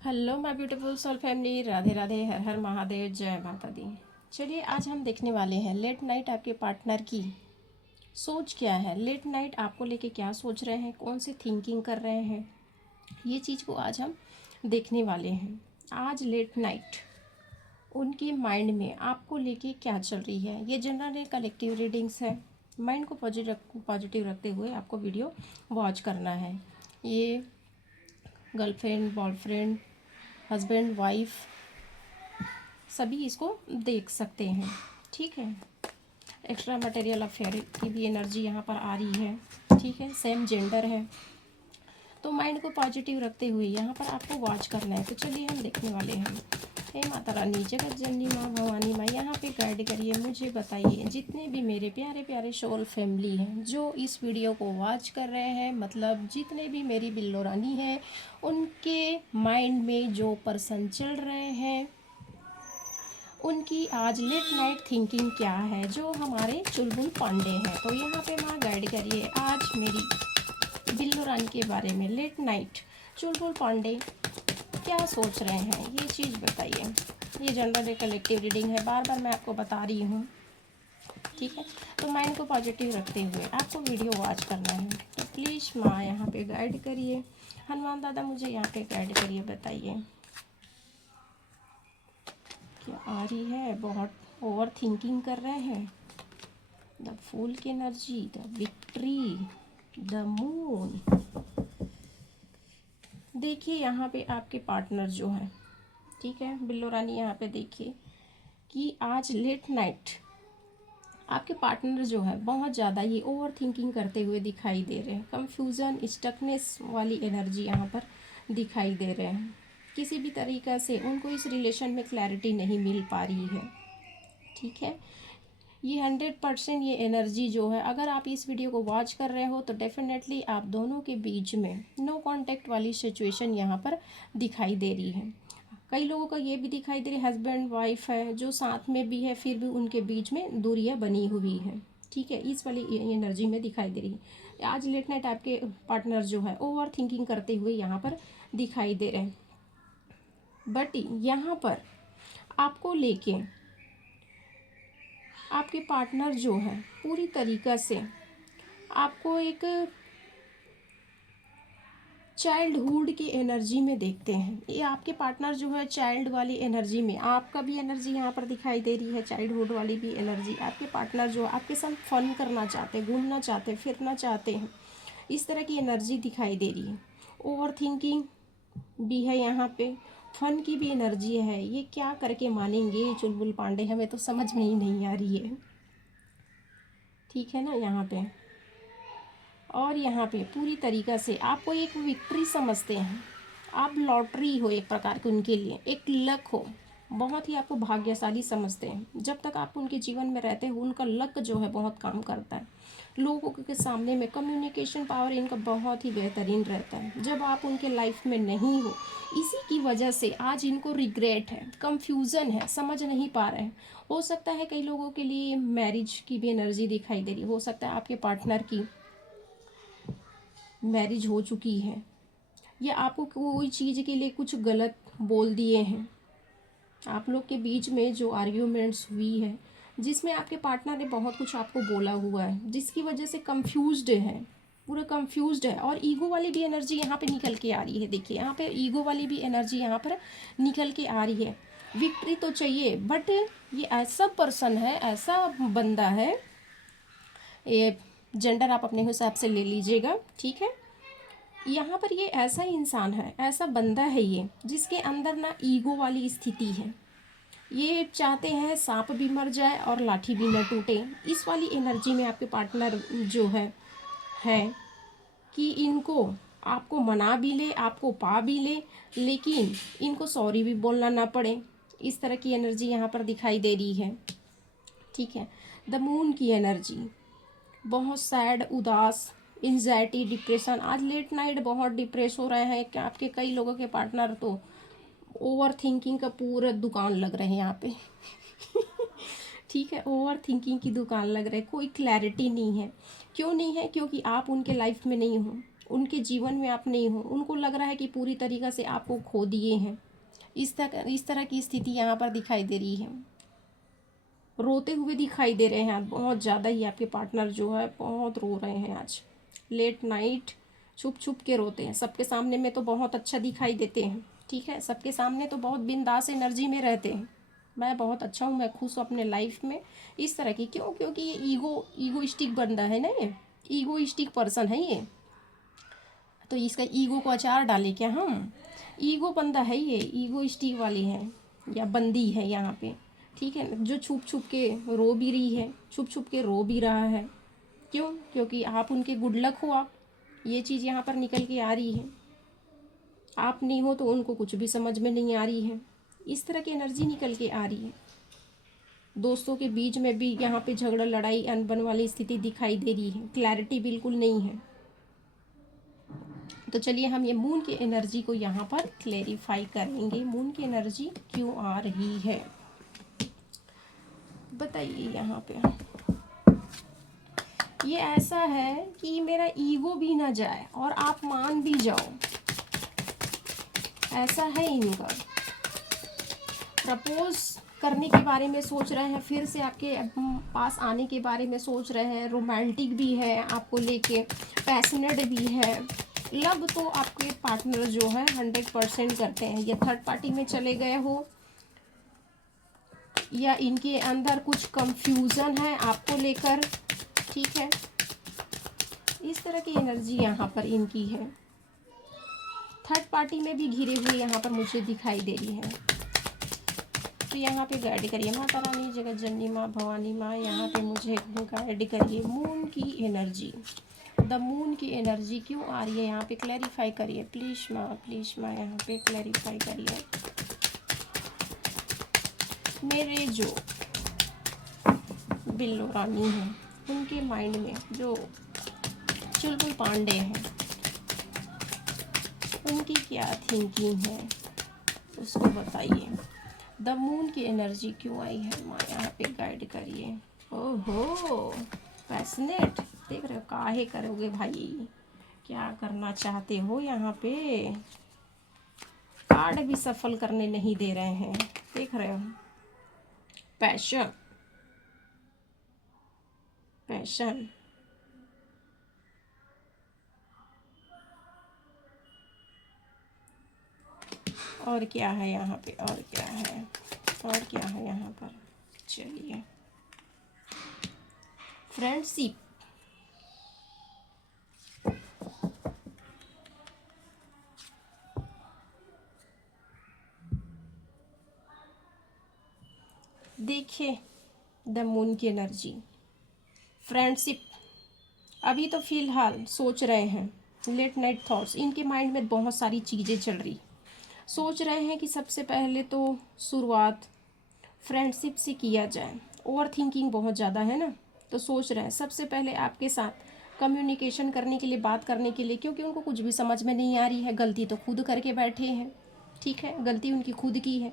Hello my beautiful soul family, Radhe Radhe, Har Har Mahadev, जय माता दी। चलिए आज हम देखने वाले हैं लेट नाइट आपके पार्टनर की सोच क्या है। लेट नाइट आपको लेके क्या सोच रहे हैं, कौन सी थिंकिंग कर रहे हैं, ये चीज़ को आज हम देखने वाले हैं। आज लेट नाइट उनके माइंड में आपको लेके क्या चल रही है। ये जनरल कलेक्टिव रीडिंग्स है। माइंड को पॉजिटिव रखते हुए आपको वीडियो वॉच करना है। ये गर्लफ्रेंड, बॉयफ्रेंड, हस्बैंड, वाइफ सभी इसको देख सकते हैं। ठीक है, एक्स्ट्रा मटेरियल अफेयर की भी एनर्जी यहाँ पर आ रही है। ठीक है, सेम जेंडर है, तो माइंड को पॉजिटिव रखते हुए यहाँ पर आपको वॉच करना है। तो चलिए हम देखने वाले हैं। हे माता रानी, जगत जननी माँ, भवानी माँ, यहाँ पे गाइड करिए, मुझे बताइए जितने भी मेरे प्यारे प्यारे सोल फैमिली हैं जो इस वीडियो को वॉच कर रहे हैं, मतलब जितने भी मेरी बिल्लो रानी हैं, उनके माइंड में जो पर्सन चल रहे हैं, उनकी आज लेट नाइट थिंकिंग क्या है, जो हमारे चुलबुल पांडे हैं। तो यहाँ पे माँ गाइड करिए आज मेरी बिल्लो रानी के बारे में। लेट नाइट चुलबुल पांडे क्या सोच रहे हैं, ये चीज़ बताइए। ये जनरल कलेक्टिव रीडिंग है, बार बार मैं आपको बता रही हूँ। ठीक है, तो माइंड को पॉजिटिव रखते हुए आपको वीडियो वॉच करना है। तो प्लीज़ माँ यहाँ पे गाइड करिए। हनुमान दादा मुझे यहाँ पे गाइड करिए, बताइए क्या आ रही है। बहुत ओवर थिंकिंग कर रहे हैं। द फूल की energy, the victory, the moon. देखिए यहाँ पे आपके पार्टनर जो है, ठीक है बिल्लो रानी, यहाँ पे देखिए कि आज लेट नाइट आपके पार्टनर जो है बहुत ज़्यादा ये ओवर थिंकिंग करते हुए दिखाई दे रहे हैं। कंफ्यूजन, स्टकनेस वाली एनर्जी यहाँ पर दिखाई दे रहे हैं। किसी भी तरीक़ा से उनको इस रिलेशन में क्लैरिटी नहीं मिल पा रही है। ठीक है, ये 100% ये एनर्जी जो है, अगर आप इस वीडियो को वॉच कर रहे हो तो डेफिनेटली आप दोनों के बीच में नो कांटेक्ट वाली सिचुएशन यहाँ पर दिखाई दे रही है। कई लोगों का ये भी दिखाई दे रही है, हस्बैंड वाइफ है जो साथ में भी है, फिर भी उनके बीच में दूरियां बनी हुई है। ठीक है, इस वाली एनर्जी में दिखाई दे रही है। आज लेट नाइट आपके पार्टनर जो है ओवर थिंकिंग करते हुए यहाँ पर दिखाई दे रहे हैं। बट यहाँ पर आपको लेके आपके पार्टनर जो है पूरी तरीक़ा से आपको एक चाइल्डहुड की एनर्जी में देखते हैं। ये आपके पार्टनर जो है चाइल्ड वाली एनर्जी में, आपका भी एनर्जी यहाँ पर दिखाई दे रही है, चाइल्डहुड वाली भी एनर्जी। आपके पार्टनर जो है आपके साथ फन करना चाहते हैं, घूमना चाहते हैं, फिरना चाहते हैं, इस तरह की एनर्जी दिखाई दे रही है। ओवर थिंकिंग भी है यहाँ पे, फन की भी एनर्जी है। ये क्या करके मानेंगे चुलबुल पांडे, हमें तो समझ में ही नहीं आ रही है। ठीक है ना यहाँ पे, और यहाँ पे पूरी तरीक़ा से आपको एक विक्ट्री समझते हैं। आप लॉटरी हो एक प्रकार के उनके लिए, एक लक हो, बहुत ही आपको भाग्यशाली समझते हैं। जब तक आप उनके जीवन में रहते हो उनका लक जो है बहुत काम करता है। लोगों के सामने में कम्युनिकेशन पावर इनका बहुत ही बेहतरीन रहता है। जब आप उनके लाइफ में नहीं हो, इसी की वजह से आज इनको रिग्रेट है, कंफ्यूजन है, समझ नहीं पा रहे हैं। हो सकता है कई लोगों के लिए मैरिज की भी एनर्जी दिखाई दे रही, हो सकता है आपके पार्टनर की मैरिज हो चुकी है, या आपको कोई चीज़ के लिए कुछ गलत बोल दिए हैं। आप लोग के बीच में जो आर्ग्यूमेंट्स हुई है, जिसमें आपके पार्टनर ने बहुत कुछ आपको बोला हुआ है, जिसकी वजह से कंफ्यूज्ड है, पूरा कंफ्यूज्ड है। और ईगो वाली भी एनर्जी यहाँ पे निकल के आ रही है। देखिए यहाँ पे ईगो वाली भी एनर्जी यहाँ पर निकल के आ रही है। विक्ट्री तो चाहिए, बट ये ऐसा पर्सन है, ऐसा बंदा है, ये जेंडर आप अपने हिसाब से ले लीजिएगा। ठीक है, यहाँ पर ये ऐसा इंसान है, ऐसा बंदा है ये, जिसके अंदर ना ईगो वाली स्थिति है। ये चाहते हैं सांप भी मर जाए और लाठी भी न टूटे। इस वाली एनर्जी में आपके पार्टनर जो है कि इनको आपको मना भी ले, आपको पा भी ले, लेकिन इनको सॉरी भी बोलना ना पड़े। इस तरह की एनर्जी यहाँ पर दिखाई दे रही है। ठीक है, द मून की एनर्जी, बहुत सैड, उदास, एंजाइटी, डिप्रेशन। आज लेट नाइट बहुत डिप्रेस हो रहे हैं कि आपके कई लोगों के पार्टनर तो ओवर थिंकिंग का पूरा दुकान लग रहे हैं यहाँ पे। ठीक है, ओवर थिंकिंग की दुकान लग रहा है, कोई क्लैरिटी नहीं है। क्यों नहीं है? क्योंकि आप उनके लाइफ में नहीं हो। उनके जीवन में आप नहीं हो, उनको लग रहा है कि पूरी तरीक़ा से आपको खो दिए हैं। इस तरह की स्थिति यहाँ पर दिखाई दे रही है। रोते हुए दिखाई दे रहे हैं आप, बहुत ज़्यादा ही आपके पार्टनर जो है बहुत रो रहे हैं आज। लेट नाइट छुप छुप के रोते हैं, सबके सामने में तो बहुत अच्छा दिखाई देते हैं, ठीक है, सबके सामने तो बहुत बिंदास एनर्जी में रहते हैं, मैं बहुत अच्छा हूँ, मैं खुश हूँ अपने लाइफ में, इस तरह की। क्यों? क्योंकि ये ईगोइस्टिक बंदा है ना, ये ईगोइस्टिक पर्सन है ये, तो इसका ईगो को अचार डाले क्या हम? ईगो बंदा है ये, ईगोइस्टिक वाली है या बंदी है यहाँ पे, ठीक है, जो छुप छुप के रो भी रही है, छुप छुप के रो भी रहा है। क्यों? क्योंकि आप उनके गुड लक हो, आप, ये चीज़ यहाँ पर निकल के आ रही है। आप नहीं हो तो उनको कुछ भी समझ में नहीं आ रही है, इस तरह की एनर्जी निकल के आ रही है। दोस्तों के बीच में भी यहाँ पे झगड़ा, लड़ाई, अनबन वाली स्थिति दिखाई दे रही है, क्लैरिटी बिल्कुल नहीं है। तो चलिए हम ये मून की एनर्जी को यहाँ पर क्लेरिफाई करेंगे, मून की एनर्जी क्यों आ रही है, बताइए यहाँ पे। ये ऐसा है कि मेरा ईगो भी ना जाए और आप मान भी जाओ, ऐसा है इनका। प्रपोज करने के बारे में सोच रहे हैं, फिर से आपके पास आने के बारे में सोच रहे हैं, रोमांटिक भी है आपको लेके, पैशनेट भी है। लव तो आपके पार्टनर जो है 100% करते हैं। ये थर्ड पार्टी में चले गए हो या इनके अंदर कुछ कंफ्यूजन है आपको लेकर, ठीक है, इस तरह की एनर्जी यहाँ पर इनकी है। थर्ड पार्टी में भी घिरे हुए यहाँ पर मुझे दिखाई दे रही है। तो यहाँ पे गाइड करिए माता रानी, जगत जननी माँ, भवानी माँ, यहाँ पे मुझे गाइड करिए। मून की एनर्जी, द मून की एनर्जी क्यों आ रही है यहाँ पे, क्लैरिफाई करिए प्लीज़ माँ, यहाँ पे क्लैरिफाई करिए। मेरे जो बिल्लो रानी हैं उनके माइंड में जो चुलबुल पांडे हैं, उनकी क्या थिंकिंग है उसको बताइए। द मून की एनर्जी क्यों आई है माँ, यहाँ पे गाइड करिए। ओहो, पैशनेट, देख रहे हो, काहे करोगे भाई, क्या करना चाहते हो यहाँ पे। कार्ड भी सफल करने नहीं दे रहे हैं, देख रहे हो। पैशन, पैशन, और क्या है यहाँ पे, और क्या है, और क्या है यहाँ पर। चलिए, फ्रेंडशिप, देखिए द मून की एनर्जी, फ्रेंडशिप, अभी तो फिलहाल सोच रहे हैं, लेट नाइट थॉट्स, इनके माइंड में बहुत सारी चीज़ें चल रही, सोच रहे हैं कि सबसे पहले तो शुरुआत फ्रेंडशिप से किया जाए। ओवर थिंकिंग बहुत ज़्यादा है ना, तो सोच रहे हैं सबसे पहले आपके साथ कम्युनिकेशन करने के लिए, बात करने के लिए, क्योंकि उनको कुछ भी समझ में नहीं आ रही है, गलती तो खुद करके बैठे हैं, ठीक है, गलती उनकी खुद की है,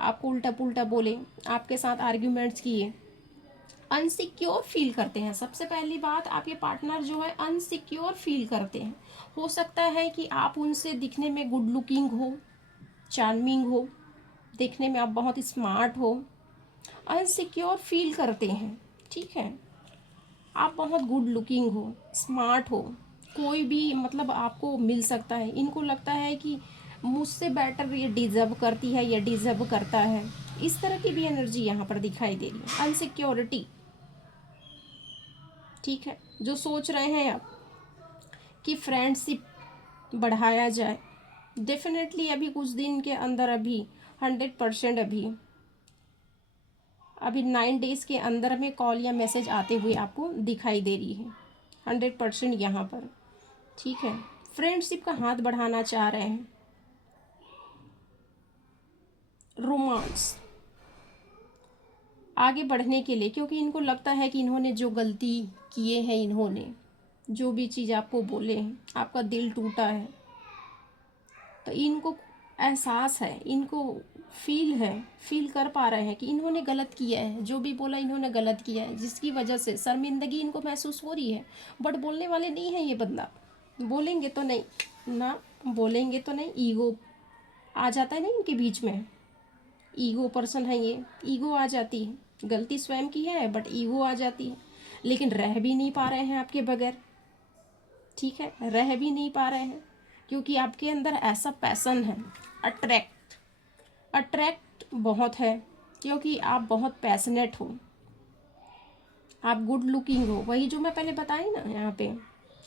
आपको उल्टा पुल्टा बोले, आपके साथ आर्ग्यूमेंट्स किए, अनसिक्योर फील करते हैं। सबसे पहली बात, आपके पार्टनर जो है अनसिक्योर फील करते हैं। हो सकता है कि आप उनसे दिखने में गुड लुकिंग हो, चार्मिंग हो, देखने में आप बहुत स्मार्ट हो, अनसिक्योर फील करते हैं, ठीक है, आप बहुत गुड लुकिंग हो, स्मार्ट हो, कोई भी मतलब आपको मिल सकता है, इनको लगता है कि मुझसे बेटर ये डिज़र्व करती है, ये डिज़र्व करता है, इस तरह की भी एनर्जी यहाँ पर दिखाई दे रही है। अनसिक्योरिटी, ठीक है, जो सोच रहे हैं आप कि फ्रेंडशिप बढ़ाया जाए, डेफिनेटली अभी कुछ दिन के अंदर, अभी 100% अभी 9 डेज़ के अंदर में कॉल या मैसेज आते हुए आपको दिखाई दे रही है, 100% यहाँ पर, ठीक है। फ्रेंडशिप का हाथ बढ़ाना चाह रहे हैं, रोमांस आगे बढ़ने के लिए, क्योंकि इनको लगता है कि इन्होंने जो गलती किए हैं, इन्होंने जो भी चीज़ आपको बोले हैं, आपका दिल टूटा है, तो इनको एहसास है, इनको फील कर पा रहे हैं कि इन्होंने गलत किया है, जो भी बोला इन्होंने गलत किया है, जिसकी वजह से शर्मिंदगी इनको महसूस हो रही है, बट बोलने वाले नहीं है ये बंदा, बोलेंगे तो नहीं ना, बोलेंगे तो नहीं, ईगो आ जाता है ना इनके बीच में। ईगो पर्सन है ये, ईगो आ जाती है। गलती स्वयं की है बट ईगो आ जाती है। लेकिन रह भी नहीं पा रहे हैं आपके बगैर, ठीक है, रह भी नहीं पा रहे हैं क्योंकि आपके अंदर ऐसा पैसन है। अट्रैक्ट अट्रैक्ट बहुत है क्योंकि आप बहुत पैशनेट हो, आप गुड लुकिंग हो। वही जो मैं पहले बताई ना यहाँ पे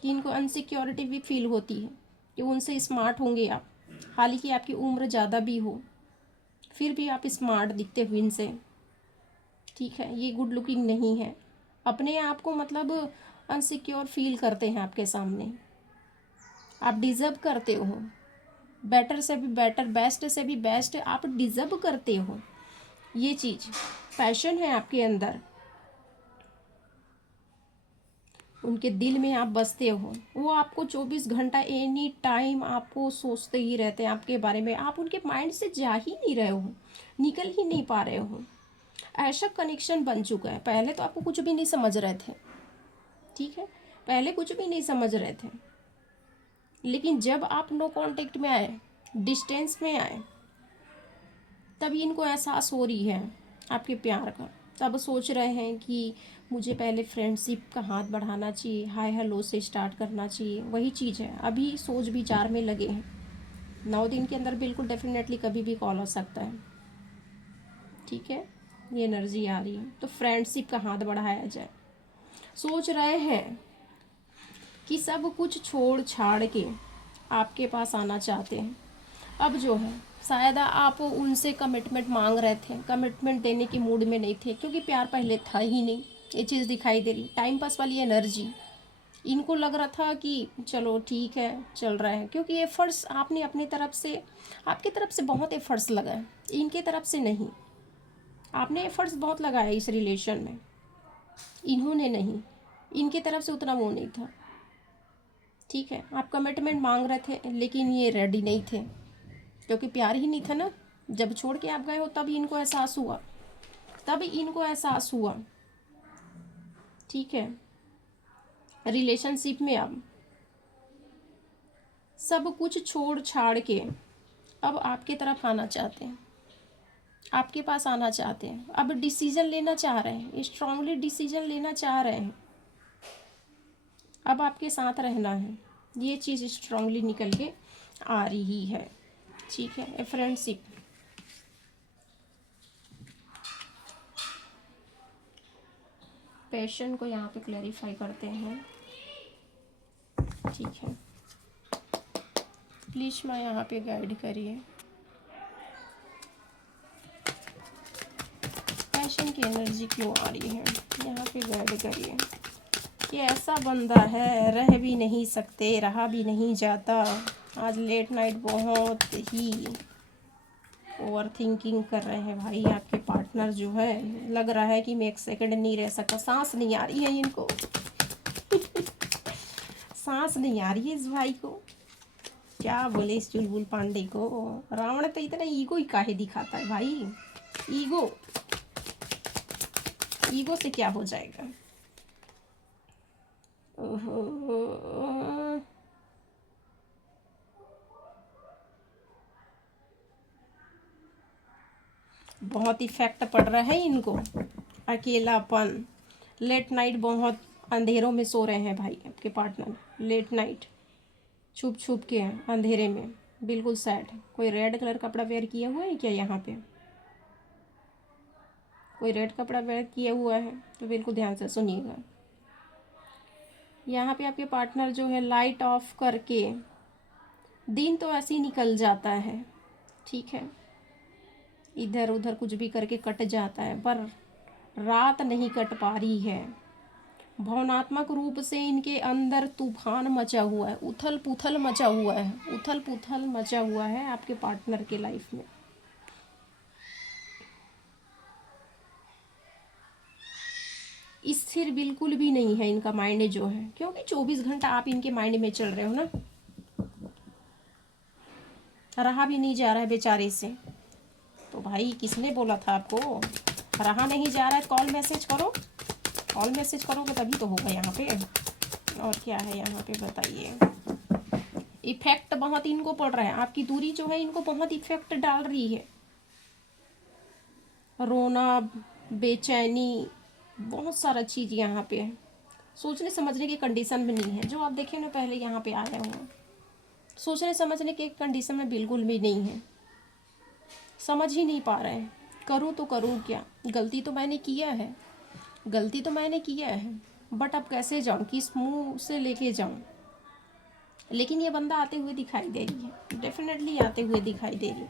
कि इनको अनसिक्योरिटी भी फील होती है कि उनसे स्मार्ट होंगे आप, हालांकि आपकी उम्र ज़्यादा भी हो फिर भी आप स्मार्ट दिखते हो इनसे, ठीक है। ये गुड लुकिंग नहीं है, अपने आप को मतलब अनसिक्योर फील करते हैं आपके सामने। आप डिज़र्व करते हो, बेटर से भी बेटर, बेस्ट से भी बेस्ट आप डिज़र्व करते हो। ये चीज़ पैशन है आपके अंदर, उनके दिल में आप बसते हो। वो आपको 24 घंटा एनी टाइम आपको सोचते ही रहते हैं आपके बारे में, आप उनके माइंड से जा ही नहीं रहे हो, निकल ही नहीं पा रहे हो। ऐसा कनेक्शन बन चुका है। पहले तो आपको कुछ भी नहीं समझ रहे थे, ठीक है, पहले कुछ भी नहीं समझ रहे थे, लेकिन जब आप नो कांटेक्ट में आए, डिस्टेंस में आए, तभी इनको एहसास हो रही है आपके प्यार का। तब सोच रहे हैं कि मुझे पहले फ्रेंडशिप का हाथ बढ़ाना चाहिए, हाय हेलो से स्टार्ट करना चाहिए। वही चीज़ है, अभी सोच विचार में लगे हैं। 9 दिन के अंदर बिल्कुल डेफिनेटली कभी भी कॉल हो सकता है, ठीक है, ये एनर्जी आ रही है। तो फ्रेंडशिप का हाथ बढ़ाया जाए, सोच रहे हैं कि सब कुछ छोड़ छाड़ के आपके पास आना चाहते हैं। अब जो है शायद आप उनसे कमिटमेंट मांग रहे थे, कमिटमेंट देने की मूड में नहीं थे क्योंकि प्यार पहले था ही नहीं। ये चीज़ दिखाई दे रही, टाइम पास वाली एनर्जी। इनको लग रहा था कि चलो ठीक है चल रहा है, क्योंकि एफर्ट्स आपने अपनी तरफ से, आपकी तरफ से बहुत एफर्ट्स लगाए, इनके तरफ से नहीं। आपने एफर्ट्स बहुत लगाया इस रिलेशन में, इन्होंने नहीं, इनकी तरफ से उतना वो नहीं था, ठीक है। आप कमिटमेंट मांग रहे थे लेकिन ये रेडी नहीं थे क्योंकि प्यार ही नहीं था ना। जब छोड़ के आप गए हो तब इनको एहसास हुआ, तब इनको एहसास हुआ, ठीक है। रिलेशनशिप में अब सब कुछ छोड़ छाड़ के अब आपके तरफ आना चाहते हैं, आपके पास आना चाहते हैं। अब डिसीजन लेना चाह रहे हैं, स्ट्रांगली डिसीजन लेना चाह रहे हैं। अब आपके साथ रहना है, ये चीज़ स्ट्रांगली निकल के आ रही है, ठीक है। फ्रेंडशिप, पैशन को यहाँ पे क्लैरिफाई करते हैं, ठीक है। प्लीज़ मैं यहाँ पे गाइड करिए, पैशन की एनर्जी क्यों आ रही है, यहाँ पे गाइड करिए। कि ऐसा बंदा है, रह भी नहीं सकते, रहा भी नहीं जाता। आज लेट नाइट बहुत ही ओवर थिंकिंग कर रहे हैं भाई आपके पार्टनर जो है। लग रहा है कि मैं एक सेकंड नहीं रह सकता, सांस नहीं आ रही है इनको सांस नहीं आ रही है इस भाई को। क्या बोले इस चुलबुल पांडे को, रावण तो इतना ईगो ही काहे दिखाता है भाई। ईगो, ईगो से क्या हो जाएगा। ओहो, बहुत इफेक्ट पड़ रहा है इनको, अकेलापन। लेट नाइट बहुत अंधेरों में सो रहे हैं भाई आपके पार्टनर, लेट नाइट छुप छुप के अंधेरे में, बिल्कुल सैड। कोई रेड कलर कपड़ा वेयर किया हुआ है क्या, यहाँ पे कोई रेड कपड़ा वेयर किया हुआ है तो बिल्कुल ध्यान से सुनिएगा। यहाँ पे आपके पार्टनर जो है लाइट ऑफ करके, दिन तो ऐसे ही निकल जाता है, ठीक है, इधर उधर कुछ भी करके कट जाता है, पर रात नहीं कट पा रही है। भावनात्मक रूप से इनके अंदर तूफान मचा हुआ है, उथल पुथल मचा हुआ है, उथल पुथल मचा हुआ है आपके पार्टनर के लाइफ में। स्थिर बिल्कुल भी नहीं है इनका माइंड जो है, क्योंकि 24 घंटा आप इनके माइंड में चल रहे हो ना, रहा भी नहीं जा रहा है बेचारे से। तो भाई किसने बोला था आपको रहा नहीं जा रहा है, कॉल मैसेज करो, कॉल मैसेज करोगे तभी तो होगा यहाँ पे। और क्या है यहाँ पे बताइए। इफेक्ट बहुत इनको पड़ रहा है, आपकी दूरी जो है इनको बहुत इफेक्ट डाल रही है। रोना, बेचैनी, बहुत सारा चीज़ यहाँ पे है। सोचने समझने की कंडीशन में नहीं है। जो आप देखे ना पहले यहाँ पे आया हुआ, सोचने समझने के कंडीशन में बिल्कुल भी नहीं है। समझ ही नहीं पा रहे हैं, करूँ तो करूँ क्या, गलती तो मैंने किया है, गलती तो मैंने किया है, बट अब कैसे जाऊँ, किस मुंह से लेके जाऊँ। लेकिन ये बंदा आते हुए दिखाई दे रही है, डेफिनेटली आते हुए दिखाई दे रही है,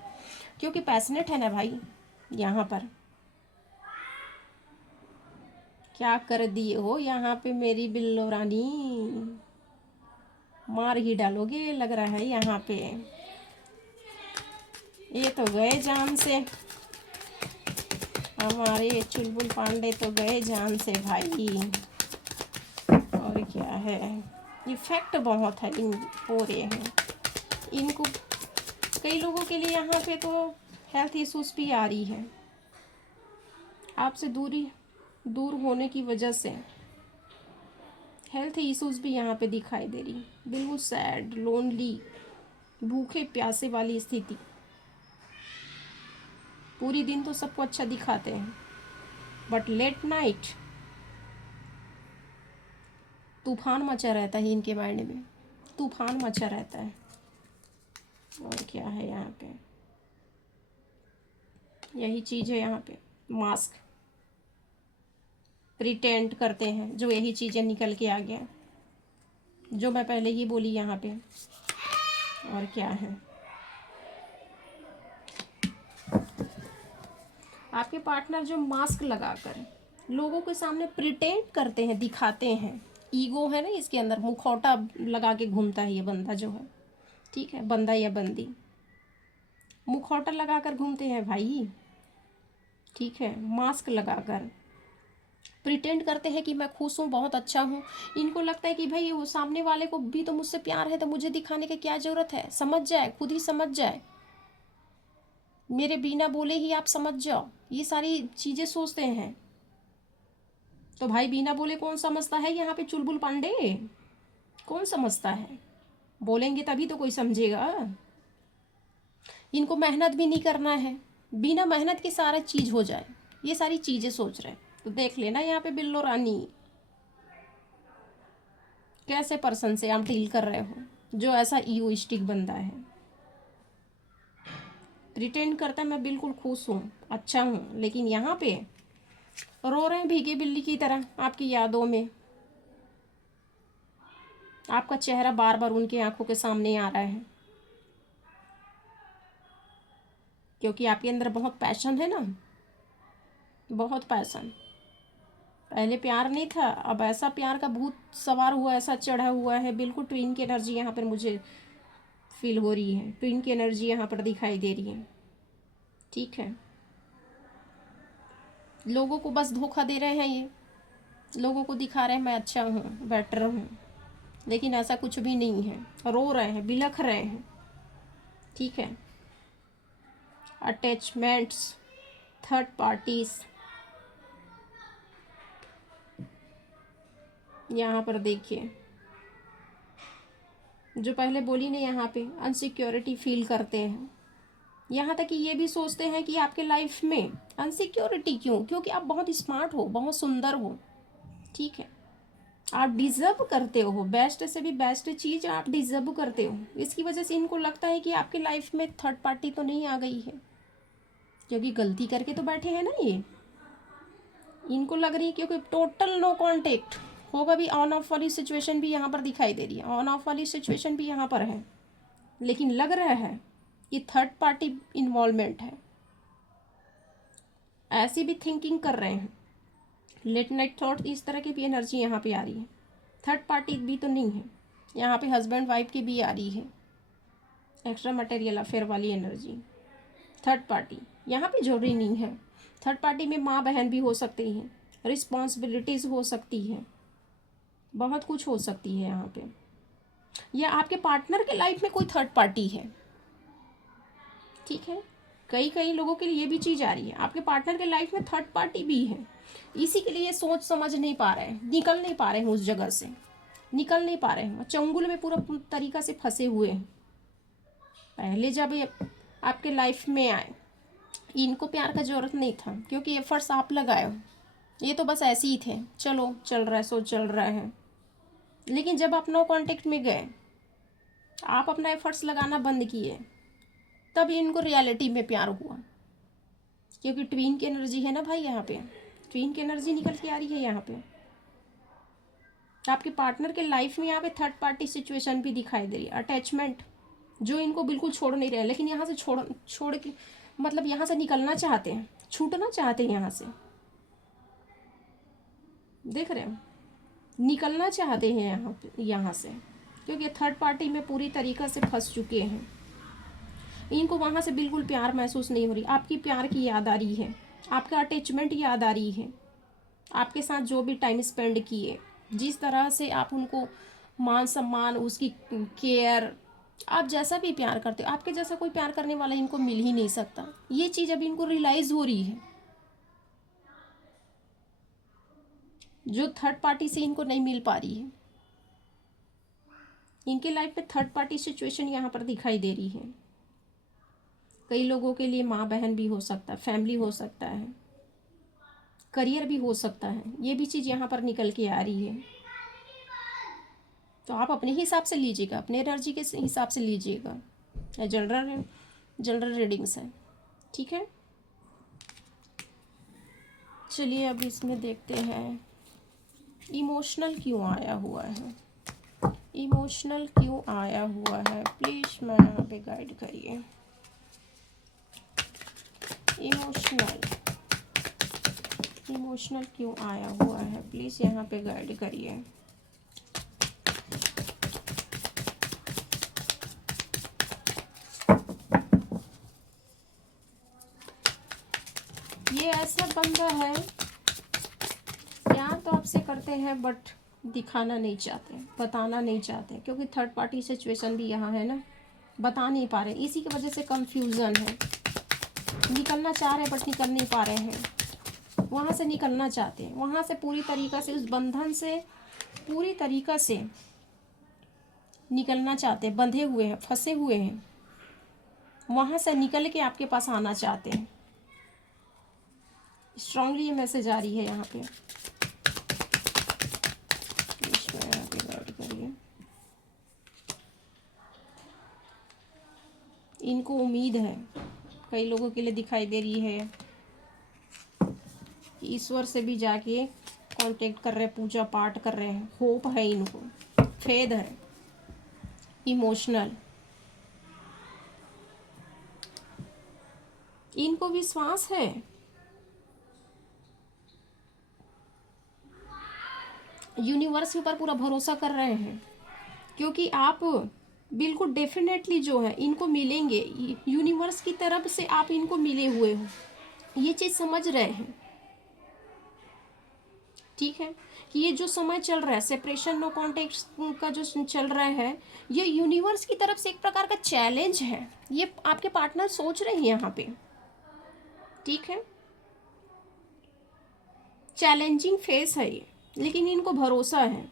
क्योंकि पैशनेट है ना भाई। यहाँ पर क्या कर दिए हो यहाँ पे मेरी बिल्लो रानी, मार ही डालोगे लग रहा है यहाँ पे। ये तो गए जान से, हमारे चुलबुल पांडे तो गए जान से भाई। और क्या है, इफेक्ट बहुत है इन हो रहे हैं इनको। कई लोगों के लिए यहाँ पे तो हेल्थ इश्यूज भी आ रही है, आपसे दूर होने की वजह से हेल्थ इश्यूज भी यहाँ पे दिखाई दे रही, बिल्कुल सैड, लोनली, भूखे प्यासे वाली स्थिति। पूरी दिन तो सबको अच्छा दिखाते हैं, बट लेट नाइट तूफान मचा रहता है इनके माइंड में, तूफान मचा रहता है। और क्या है यहाँ पे, यही चीज़ है यहाँ पे, मास्क प्रिटेंड करते हैं, जो यही चीज़ें निकल के आ गया, जो मैं पहले ही बोली यहाँ पे। और क्या है, आपके पार्टनर जो मास्क लगाकर लोगों के सामने प्रिटेंड करते हैं, दिखाते हैं, ईगो है ना इसके अंदर, मुखौटा लगा के घूमता है ये बंदा जो है, ठीक है, बंदा या बंदी मुखौटा लगाकर घूमते हैं भाई, ठीक है, मास्क लगाकर प्रिटेंड करते हैं कि मैं खुश हूँ, बहुत अच्छा हूँ। इनको लगता है कि भाई वो सामने वाले को भी तो मुझसे प्यार है, तो मुझे दिखाने की क्या ज़रूरत है, समझ जाए, खुद ही समझ जाए, मेरे बिना बोले ही आप समझ जाओ, ये सारी चीज़ें सोचते हैं। तो भाई बिना बोले कौन समझता है यहाँ पे, चुलबुल पांडे कौन समझता है, बोलेंगे तभी तो कोई समझेगा। इनको मेहनत भी नहीं करना है, बिना मेहनत के सारा चीज़ हो जाए, ये सारी चीज़ें सोच रहे हैं। तो देख लेना यहाँ पे बिल्लो रानी, कैसे पर्सन से आप डील कर रहे हो, जो ऐसा ईगोइस्टिक बंदा है, प्रिटेंड करता है मैं बिल्कुल खुश हूँ, अच्छा हूँ, लेकिन यहाँ पे रो रहे हैं भीगे बिल्ली की तरह आपकी यादों में। आपका चेहरा बार बार उनकी आंखों के सामने आ रहा है, क्योंकि आपके अंदर बहुत पैशन है ना, बहुत पैशन। पहले प्यार नहीं था, अब ऐसा प्यार का भूत सवार हुआ, ऐसा चढ़ा हुआ है, बिल्कुल ट्विन की एनर्जी यहाँ पर मुझे फील हो रही है, ट्विन की एनर्जी यहाँ पर दिखाई दे रही है, ठीक है। लोगों को बस धोखा दे रहे हैं ये, लोगों को दिखा रहे हैं मैं अच्छा हूँ, बेटर हूँ, लेकिन ऐसा कुछ भी नहीं है। रो रहे हैं, बिलख रहे हैं, ठीक है। अटैचमेंट्स, थर्ड पार्टीज, यहाँ पर देखिए, जो पहले बोली ना, यहाँ पे अनसिक्योरिटी फील करते हैं। यहाँ तक कि ये भी सोचते हैं कि आपके लाइफ में अनसिक्योरिटी क्यों, क्योंकि आप बहुत स्मार्ट हो, बहुत सुंदर हो, ठीक है, आप डिज़र्व करते हो, बेस्ट से भी बेस्ट चीज़ आप डिज़र्व करते हो। इसकी वजह से इनको लगता है कि आपके लाइफ में थर्ड पार्टी तो नहीं आ गई है, क्योंकि गलती करके तो बैठे हैं ना ये, इनको लग रही है, क्योंकि टोटल नो कांटेक्ट होगा भी, ऑन ऑफ वाली सिचुएशन भी यहाँ पर दिखाई दे रही है, ऑन ऑफ वाली सिचुएशन भी यहाँ पर है, लेकिन लग रहा है कि थर्ड पार्टी इन्वॉल्वमेंट है, ऐसी भी थिंकिंग कर रहे हैं, लेट नाइट थॉट, इस तरह की भी एनर्जी यहाँ पे आ रही है। थर्ड पार्टी भी तो नहीं है यहाँ पे, हस्बैंड वाइफ की भी आ रही है, एक्स्ट्रा मटेरियल अफेयर वाली एनर्जी। थर्ड पार्टी यहाँ पे जरूरी नहीं है, थर्ड पार्टी में माँ बहन भी हो सकती हैं, रिस्पॉन्सिबिलिटीज़ हो सकती है, बहुत कुछ हो सकती है यहाँ पे, या आपके पार्टनर के लाइफ में कोई थर्ड पार्टी है, ठीक है। कई लोगों के लिए ये भी चीज़ आ रही है, आपके पार्टनर के लाइफ में थर्ड पार्टी भी है, इसी के लिए सोच समझ नहीं पा रहे हैं, निकल नहीं पा रहे हैं उस जगह से, निकल नहीं पा रहे हैं, चंगुल में पूरा तरीका से फंसे हुए हैं। पहले जब ये आपके लाइफ में आए, इनको प्यार का ज़रूरत नहीं था, क्योंकि एफर्ट्स आप लगाए हो, ये तो बस ऐसे ही थे, चलो चल रहा है सो चल रहा है। लेकिन जब आप नो कांटेक्ट में गए, आप अपना एफर्ट्स लगाना बंद किए, तब इनको रियलिटी में प्यार हुआ। क्योंकि ट्वीन की एनर्जी है ना भाई, यहाँ पे ट्वीन की एनर्जी निकल के आ रही है। यहाँ पे आपके पार्टनर के लाइफ में यहाँ पे थर्ड पार्टी सिचुएशन भी दिखाई दे रही है, अटैचमेंट जो इनको बिल्कुल छोड़ नहीं रहे, लेकिन यहाँ से छोड़ के मतलब यहाँ से निकलना चाहते हैं, छूटना चाहते हैं यहाँ से, देख रहे हो, निकलना चाहते हैं यहाँ से, क्योंकि थर्ड पार्टी में पूरी तरीक़ा से फंस चुके हैं। इनको वहाँ से बिल्कुल प्यार महसूस नहीं हो रही, आपकी प्यार की याद आ रही है, आपका अटैचमेंट याद आ रही है, आपके साथ जो भी टाइम स्पेंड किए, जिस तरह से आप उनको मान सम्मान, उसकी केयर, आप जैसा भी प्यार करते हो, आपके जैसा कोई प्यार करने वाला इनको मिल ही नहीं सकता। ये चीज़ अभी इनको रियलाइज़ हो रही है, जो थर्ड पार्टी से इनको नहीं मिल पा रही है। इनके लाइफ में थर्ड पार्टी सिचुएशन यहाँ पर दिखाई दे रही है। कई लोगों के लिए माँ बहन भी हो सकता है, फैमिली हो सकता है, करियर भी हो सकता है, ये भी चीज़ यहाँ पर निकल के आ रही है। तो आप अपने हिसाब से लीजिएगा, अपने एनर्जी के हिसाब से लीजिएगा, जनरल रीडिंग्स है, ठीक है। चलिए अब इसमें देखते हैं इमोशनल क्यों आया हुआ है, इमोशनल क्यों आया हुआ है, प्लीज़ मैं यहाँ पे गाइड करिए। इमोशनल क्यों आया हुआ है, प्लीज़ यहाँ पे गाइड करिए। ये ऐसा बंदा है, प्यार तो आपसे करते हैं बट दिखाना नहीं चाहते, बताना नहीं चाहते, क्योंकि थर्ड पार्टी सिचुएशन भी यहाँ है ना, बता नहीं पा रहे, इसी की वजह से कंफ्यूजन है। निकलना चाह रहे बट निकल नहीं पा रहे हैं, वहाँ से निकलना चाहते हैं, वहाँ से पूरी तरीक़ा से, उस बंधन से पूरी तरीक़ा से निकलना चाहते हैं, बंधे हुए हैं, फंसे हुए हैं, वहाँ से निकल के आपके पास आना चाहते हैं। स्ट्रांगली ये मैसेज आ रही है यहाँ पे, यहाँ पे गाइड करिए। इनको उम्मीद है, कई लोगों के लिए दिखाई दे रही है, ईश्वर से भी जाके कांटेक्ट कर रहे हैं, पूजा पाठ कर रहे हैं, होप है इनको, फेद है, इमोशनल, इनको विश्वास है, यूनिवर्स के ऊपर पूरा भरोसा कर रहे हैं, क्योंकि आप बिल्कुल डेफिनेटली जो है इनको मिलेंगे, यूनिवर्स की तरफ से आप इनको मिले हुए हो, ये चीज़ समझ रहे हैं, ठीक है, कि ये जो समय चल रहा है, सेपरेशन नो कॉन्टेक्ट का जो चल रहा है, ये यूनिवर्स की तरफ से एक प्रकार का चैलेंज है, ये आपके पार्टनर सोच रहे हैं यहाँ पे, ठीक है, चैलेंजिंग फेस है ये, लेकिन इनको भरोसा है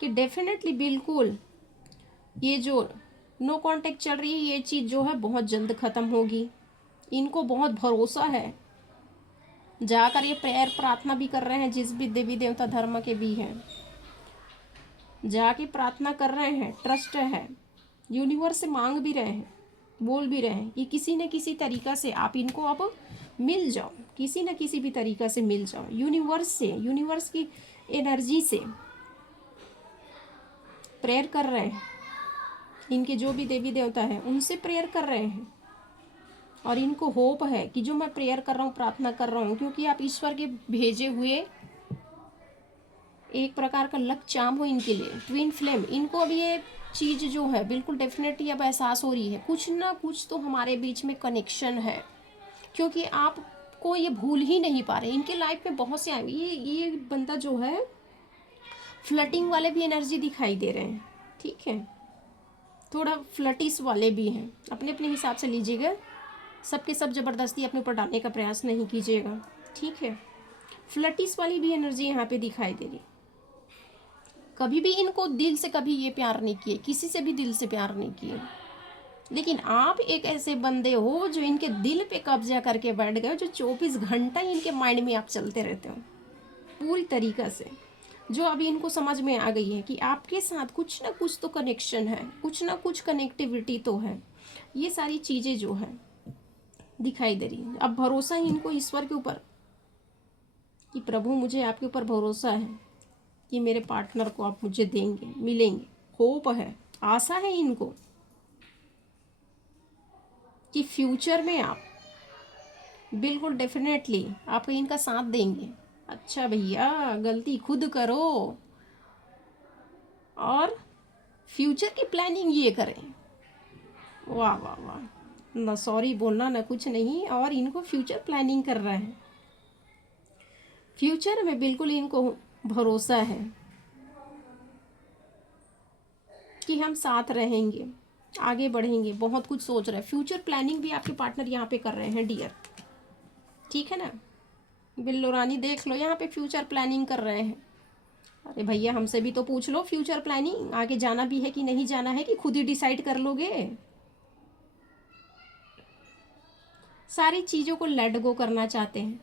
कि डेफिनेटली बिल्कुल ये जो नो कांटेक्ट चल रही है, ये चीज़ जो है बहुत जल्द ख़त्म होगी, इनको बहुत भरोसा है। जाकर ये प्रेयर प्रार्थना भी कर रहे हैं, जिस भी देवी देवता धर्म के भी हैं, जाके प्रार्थना कर रहे हैं, ट्रस्ट है, यूनिवर्स से मांग भी रहे हैं, बोल भी रहे हैं कि किसी न किसी तरीक़ा से आप इनको अब मिल जाओ, किसी न किसी भी तरीक़ा से मिल जाओ, यूनिवर्स से, यूनिवर्स की एनर्जी से प्रेयर कर रहे हैं, इनके जो भी देवी देवता हैं उनसे प्रेयर कर रहे हैं, और इनको होप है कि जो मैं प्रेयर कर रहा हूँ, प्रार्थना कर रहा हूँ, क्योंकि आप ईश्वर के भेजे हुए एक प्रकार का लक चार्म हो इनके लिए, ट्विन फ्लेम, इनको अब ये चीज़ जो है बिल्कुल डेफिनेटली अब एहसास हो रही है, कुछ ना कुछ तो हमारे बीच में कनेक्शन है, क्योंकि आपको ये भूल ही नहीं पा रहे। इनके लाइफ में बहुत से आए, ये बंदा जो है फ्लटिंग वाले भी एनर्जी दिखाई दे रहे हैं, ठीक है, थोड़ा फ्लटिस वाले भी हैं, अपने अपने हिसाब से लीजिएगा, सबके सब ज़बरदस्ती अपने ऊपर डालने का प्रयास नहीं कीजिएगा, ठीक है। फ्लटिस वाली भी एनर्जी यहाँ पे दिखाई दे रही, कभी भी इनको दिल से कभी ये प्यार नहीं किए, किसी से भी दिल से प्यार नहीं किए। लेकिन आप एक ऐसे बंदे हो जो इनके दिल पे कब्जा करके बैठ गए, जो 24 घंटा इनके माइंड में आप चलते रहते हो पूरी तरीक़ा से। जो अभी इनको समझ में आ गई है कि आपके साथ कुछ ना कुछ तो कनेक्शन है, कुछ ना कुछ कनेक्टिविटी तो है। ये सारी चीज़ें जो है दिखाई दे रही है। अब भरोसा है इनको ईश्वर के ऊपर कि प्रभु मुझे आपके ऊपर भरोसा है कि मेरे पार्टनर को आप मुझे देंगे, मिलेंगे। होप है, आशा है इनको कि फ्यूचर में आप बिल्कुल डेफिनेटली आप इनका साथ देंगे। अच्छा भैया, गलती खुद करो और फ्यूचर की प्लानिंग ये करें। वाह वाह वाह, ना सॉरी बोलना ना कुछ नहीं, और इनको फ्यूचर प्लानिंग कर रहे हैं। फ्यूचर में बिल्कुल इनको भरोसा है कि हम साथ रहेंगे, आगे बढ़ेंगे। बहुत कुछ सोच रहे हैं, फ्यूचर प्लानिंग भी आपके पार्टनर यहाँ पे कर रहे हैं डियर, ठीक है ना। बिल्लो रानी देख लो, यहाँ पे फ्यूचर प्लानिंग कर रहे हैं। अरे भैया हमसे भी तो पूछ लो, फ्यूचर प्लानिंग आगे जाना भी है कि नहीं जाना है, कि खुद ही डिसाइड कर लोगे। सारी चीज़ों को लेट गो करना चाहते हैं,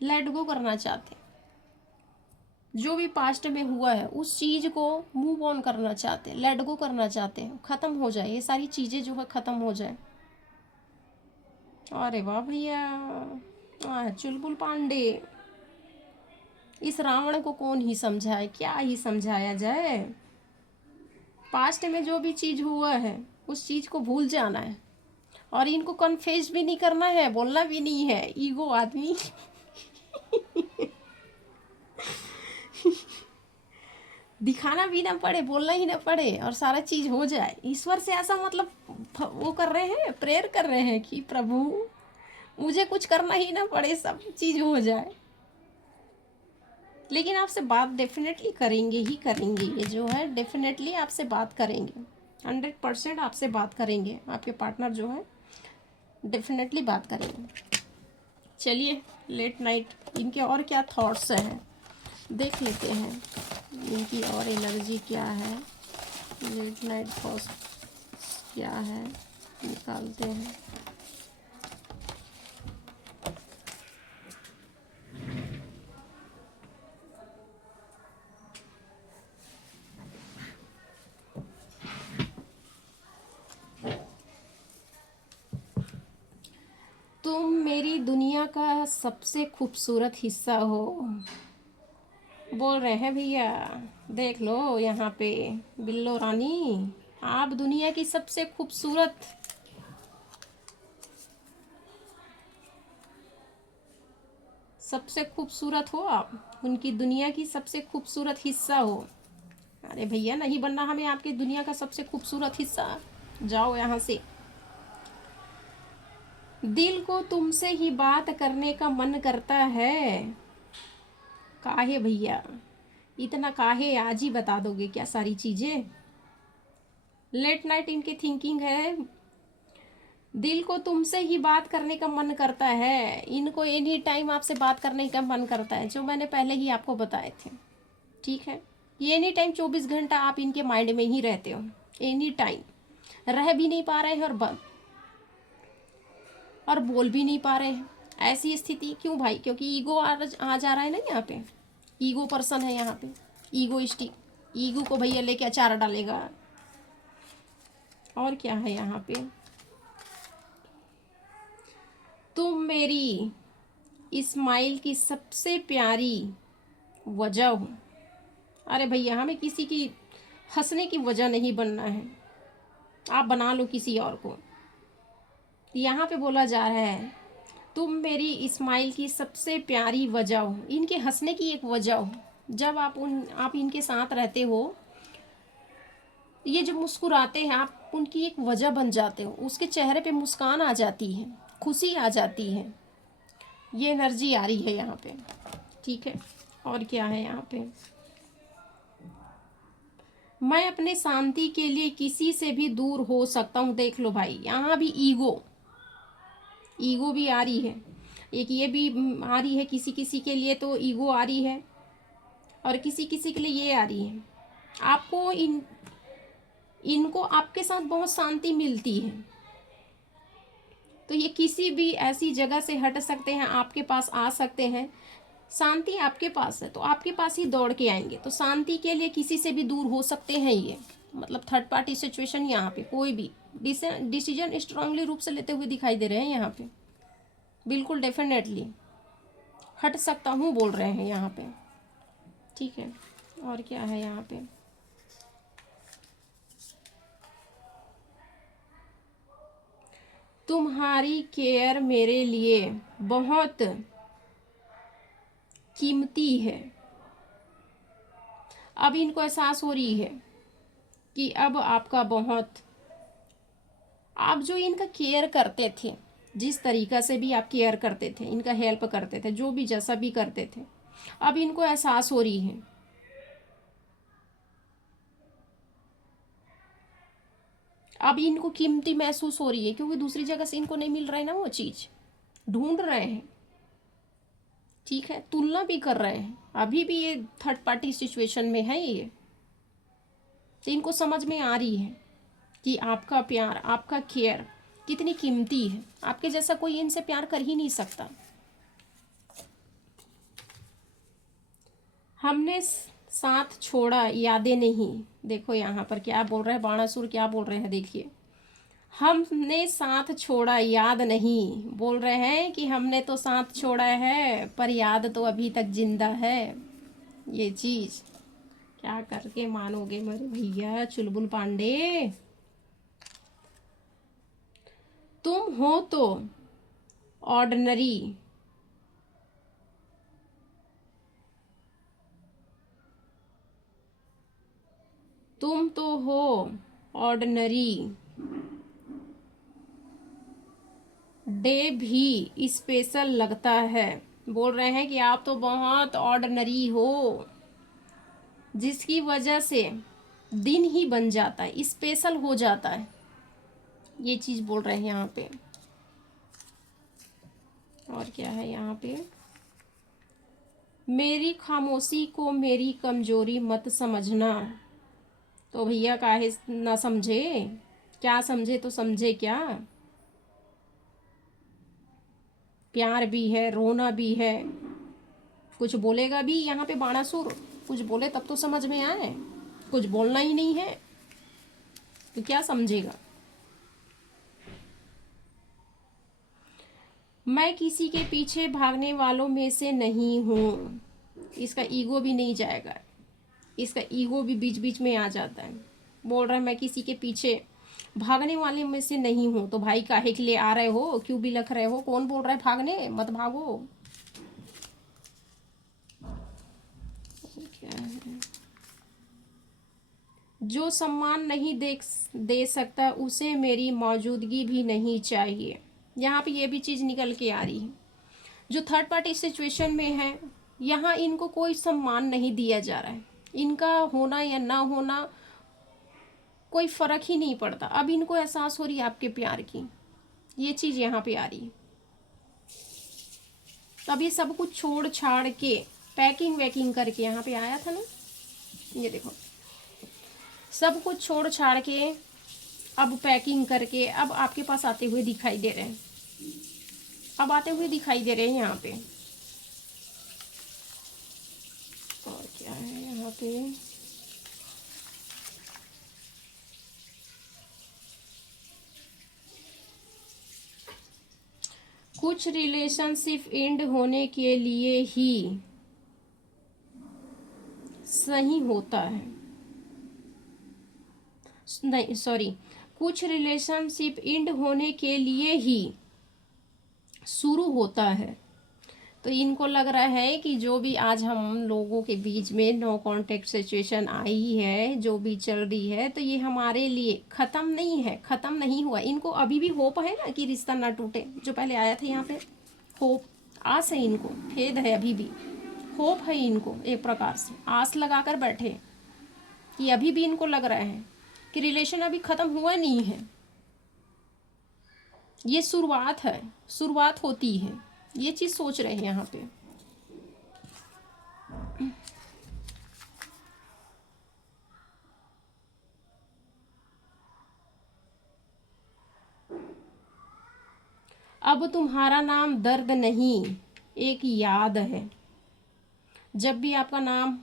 लेट गो करना चाहते हैं। जो भी पास्ट में हुआ है उस चीज़ को मूव ऑन करना चाहते हैं, लेट गो करना चाहते हैं, ख़त्म हो जाए ये सारी चीज़ें जो है, ख़त्म हो जाए। अरे वाह भैया, चुलबुल पांडे, इस रावण को कौन ही समझाए, क्या ही समझाया जाए। पास्ट में जो भी चीज़ हुआ है उस चीज़ को भूल जाना है, और इनको कन्फेस भी नहीं करना है, बोलना भी नहीं है। ईगो आदमी दिखाना भी ना पड़े, बोलना ही ना पड़े, और सारा चीज़ हो जाए। ईश्वर से ऐसा मतलब वो कर रहे हैं, प्रेयर कर रहे हैं कि प्रभु मुझे कुछ करना ही ना पड़े, सब चीज़ हो जाए। लेकिन आपसे बात डेफिनेटली करेंगे ही करेंगे, ये जो है डेफिनेटली आपसे बात करेंगे, 100% आपसे बात करेंगे। आपके पार्टनर जो है डेफिनेटली बात करेंगे। चलिए, लेट नाइट इनके और क्या थॉट्स हैं देख लेते हैं, इनकी और एनर्जी क्या है, लेट नाइट थॉट्स क्या है, निकालते हैं। तुम मेरी दुनिया का सबसे खूबसूरत हिस्सा हो, बोल रहे हैं भैया। देख लो यहाँ पे बिल्लो रानी, आप दुनिया की सबसे खूबसूरत हो, आप उनकी दुनिया की सबसे खूबसूरत हिस्सा हो। अरे भैया नहीं बनना हमें आपकी दुनिया का सबसे खूबसूरत हिस्सा, जाओ यहाँ से। दिल को तुमसे ही बात करने का मन करता है। काहे भैया, इतना काहे, आज ही बता दोगे क्या सारी चीज़ें। लेट नाइट इनकी थिंकिंग है, दिल को तुमसे ही बात करने का मन करता है। इनको एनी टाइम आपसे बात करने का मन करता है, जो मैंने पहले ही आपको बताए थे, ठीक है। ये एनी टाइम 24 घंटा आप इनके माइंड में ही रहते हो, एनी टाइम रह भी नहीं पा रहे हैं और बोल भी नहीं पा रहे हैं। ऐसी स्थिति क्यों भाई? क्योंकि ईगो आ जा रहा है ना यहाँ पे, ईगो पर्सन है यहाँ पे, ईगोइस्टिक। ईगो को भैया लेके अचार डालेगा। और क्या है यहाँ पे, तुम मेरी इस्माइल की सबसे प्यारी वजह हो। अरे भैया हमें किसी की हंसने की वजह नहीं बनना है, आप बना लो किसी और को। यहाँ पे बोला जा रहा है तुम मेरी इस्माइल की सबसे प्यारी वजह हो, इनके हंसने की एक वजह हो। जब आप इनके साथ रहते हो, ये जब मुस्कुराते हैं आप उनकी एक वजह बन जाते हो, उसके चेहरे पे मुस्कान आ जाती है, खुशी आ जाती है। ये एनर्जी आ रही है यहाँ पे, ठीक है। और क्या है यहाँ पे, मैं अपने शांति के लिए किसी से भी दूर हो सकता हूँ। देख लो भाई, यहाँ भी ईगो भी आ रही है, एक ये भी आ रही है, किसी किसी के लिए तो ईगो आ रही है, और किसी किसी के लिए ये आ रही है आपको इनको आपके साथ बहुत शांति मिलती है। तो ये किसी भी ऐसी जगह से हट सकते हैं, आपके पास आ सकते हैं। शांति आपके पास है तो आपके पास ही दौड़ के आएंगे। तो शांति के लिए किसी से भी दूर हो सकते हैं ये, मतलब थर्ड पार्टी सिचुएशन यहाँ पे कोई भी डिसीजन स्ट्रांगली रूप से लेते हुए दिखाई दे रहे हैं यहाँ पे। बिल्कुल डेफिनेटली हट सकता हूँ बोल रहे हैं यहाँ पे। ठीक है, और क्या है यहाँ पे? तुम्हारी केयर मेरे लिए बहुत कीमती है। अब इनको एहसास हो रही है कि अब आपका बहुत, आप जो इनका केयर करते थे, जिस तरीका से भी आप केयर करते थे, इनका हेल्प करते थे, जो भी जैसा भी करते थे, अब इनको एहसास हो रही है। अब इनको कीमती महसूस हो रही है क्योंकि दूसरी जगह से इनको नहीं मिल रहा है ना वो चीज़, ढूंढ रहे हैं। ठीक है, तुलना भी कर रहे हैं, अभी भी ये थर्ड पार्टी सिचुएशन में है ये। तो इनको समझ में आ रही है कि आपका प्यार, आपका केयर कितनी कीमती है। आपके जैसा कोई इनसे प्यार कर ही नहीं सकता। हमने साथ छोड़ा यादें नहीं, देखो यहाँ पर क्या बोल रहे हैं बाणासुर, क्या बोल रहे हैं देखिए। हमने साथ छोड़ा याद नहीं, बोल रहे हैं कि हमने तो साथ छोड़ा है पर याद तो अभी तक जिंदा है। ये चीज़ क्या करके मानोगे मेरे भैया चुलबुल पांडे। तुम हो तो ऑर्डिनरी, तुम तो हो ऑर्डिनरी, डे भी स्पेशल लगता है। बोल रहे हैं कि आप तो बहुत ऑर्डिनरी हो, जिसकी वजह से दिन ही बन जाता है, स्पेशल हो जाता है। ये चीज़ बोल रहे हैं यहाँ पे। और क्या है यहाँ पे? मेरी खामोशी को मेरी कमजोरी मत समझना। तो भैया काहे ना समझे, क्या समझे तो समझे क्या। प्यार भी है, रोना भी है। कुछ बोलेगा भी यहाँ पे बाणासुर, कुछ बोले तब तो समझ में आए। कुछ बोलना ही नहीं है तो क्या समझेगा। मैं किसी के पीछे भागने वालों में से नहीं हूँ। इसका ईगो भी नहीं जाएगा, इसका ईगो भी बीच बीच में आ जाता है। बोल रहा है मैं किसी के पीछे भागने वाले में से नहीं हूँ। तो भाई काहे के लिए आ रहे हो, क्यों भी लख रहे हो? कौन बोल रहा है भागने, मत भागो। क्या है? जो सम्मान नहीं दे सकता उसे मेरी मौजूदगी भी नहीं चाहिए। यहाँ पे ये भी चीज़ निकल के आ रही है। जो थर्ड पार्टी सिचुएशन में है, यहाँ इनको कोई सम्मान नहीं दिया जा रहा है। इनका होना या ना होना कोई फर्क ही नहीं पड़ता। अब इनको एहसास हो रही है आपके प्यार की, ये चीज़ यहाँ पे आ रही है। तब ये सब कुछ छोड़ छाड़ के पैकिंग वैकिंग करके यहाँ पे आया था ना, ये देखो, सब कुछ छोड़ छाड़ के अब पैकिंग करके अब आपके पास आते हुए दिखाई दे रहे हैं। अब आते हुए दिखाई दे रहे हैं यहाँ पे। और क्या है यहाँ पे? कुछ रिलेशनशिप एंड होने के लिए ही सही होता है, नहीं सॉरी, कुछ रिलेशनशिप एंड होने के लिए ही शुरू होता है। तो इनको लग रहा है कि जो भी आज हम लोगों के बीच में नो कांटेक्ट सिचुएशन आई है, जो भी चल रही है, तो ये हमारे लिए ख़त्म नहीं है, ख़त्म नहीं हुआ। इनको अभी भी होप है ना कि रिश्ता ना टूटे। जो पहले आया था यहाँ पे, होप, आस है इनको, खेद है, अभी भी होप है इनको। एक प्रकार से आस लगा कर बैठे कि अभी भी इनको लग रहा है कि रिलेशन अभी ख़त्म हुआ नहीं है, ये शुरुआत है, शुरुआत होती है। ये चीज़ सोच रहे हैं यहाँ पे। अब तुम्हारा नाम दर्द नहीं, एक याद है। जब भी आपका नाम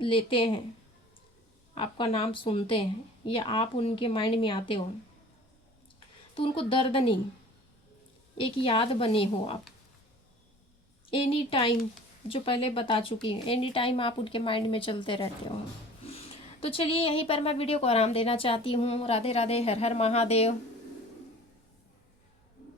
लेते हैं, आपका नाम सुनते हैं या आप उनके माइंड में आते हो तो उनको दर्द नहीं, एक याद बने हो आप। एनी टाइम, जो पहले बता चुकी हूँ, एनी टाइम आप उनके माइंड में चलते रहते हो। तो चलिए यहीं पर मैं वीडियो को आराम देना चाहती हूँ। राधे राधे, हर हर महादेव।